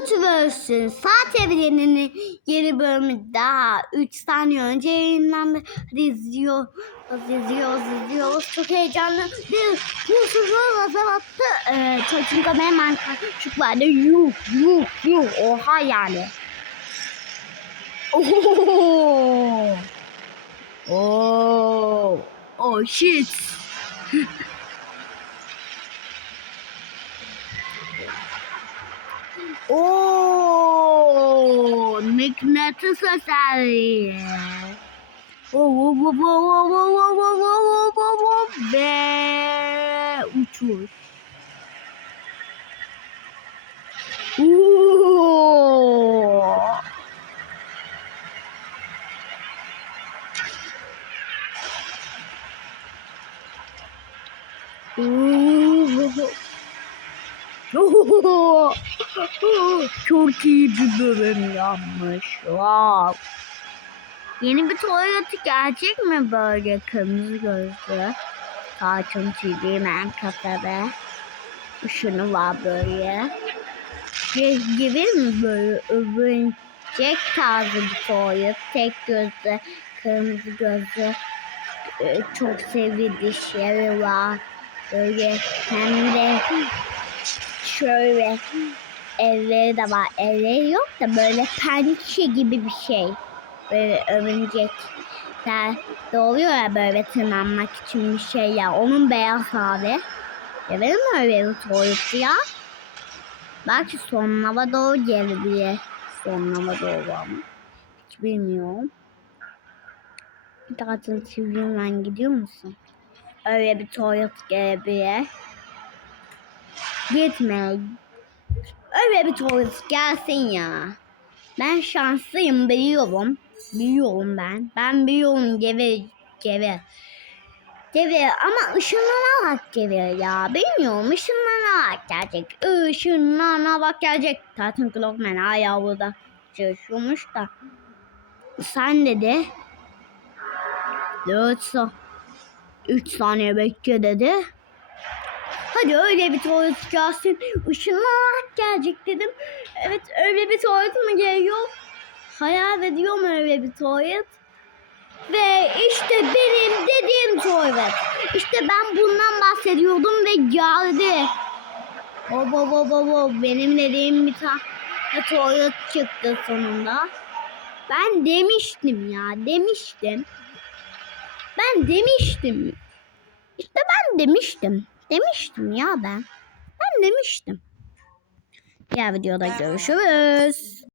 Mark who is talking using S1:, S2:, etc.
S1: Multiverse'ün saat evreninin yeni bölümü daha 3 saniye önce yayınlandı. Hadi izliyoruz, izliyoruz, izliyoruz. Çok heyecanlı. Multiverse attı. Ee, çünkü hemen çocuklarda yuh, yuh, yuh. Oha yani. Oho. Oh. Oh shit. Oh, Nick Metro Society. Oh, oh, oh, oh, oh, oh, oh, oh, oh, oh, oh, oh, oh, oh, oh, Çok iyi bir bölüm yapmış. Wow. Yeni bir tuvaleti gelecek mi böyle kırmızı gözlü? Kartun TV ben kafede. Şunu var böyle. Ge- Gibi mi böyle övünecek tarzı bir tuvalet? Tek gözlü, kırmızı gözlü. e, Çok sevdiği dişleri var. Böyle hem de şöyle elleri de var. Elleri yok da böyle pençe gibi bir şey. Böyle örümcekler de oluyor ya böyle tırmanmak için bir şey ya. Onun beyaz abi. Evet mi öyle bir tuvalet ya? Belki sonlava doğru gelebilir. Sonlava doğru ama. Hiç bilmiyorum. Tatil TV'den gidiyor musun? Öyle bir tuvalet gelebilir. Gitme. Öyle bir tuvalet gelsin ya. Ben şanslıyım biliyorum. Biliyorum ben. Ben biliyorum geve geve. Geve ama ışınlanarak geve ya. Bilmiyorum ışınlanarak gelecek. Işınlanarak gelecek. Zaten Clockman hala burada çalışıyormuş da. Sen dedi. Dört Üç saniye bekle dedi. Hadi öyle bir tuvalet gelsin. Işınlanarak gelecek dedim. Evet öyle bir tuvalet mi geliyor? Hayal ediyorum öyle bir tuvalet. Ve işte benim dediğim tuvalet. İşte ben bundan bahsediyordum ve geldi. Hop hop hop hop hop. Benim dediğim bir tane tuvalet çıktı sonunda. Ben demiştim ya demiştim. Ben demiştim. İşte ben demiştim. Demiştim ya ben. Ben demiştim. Diğer videoda görüşürüz.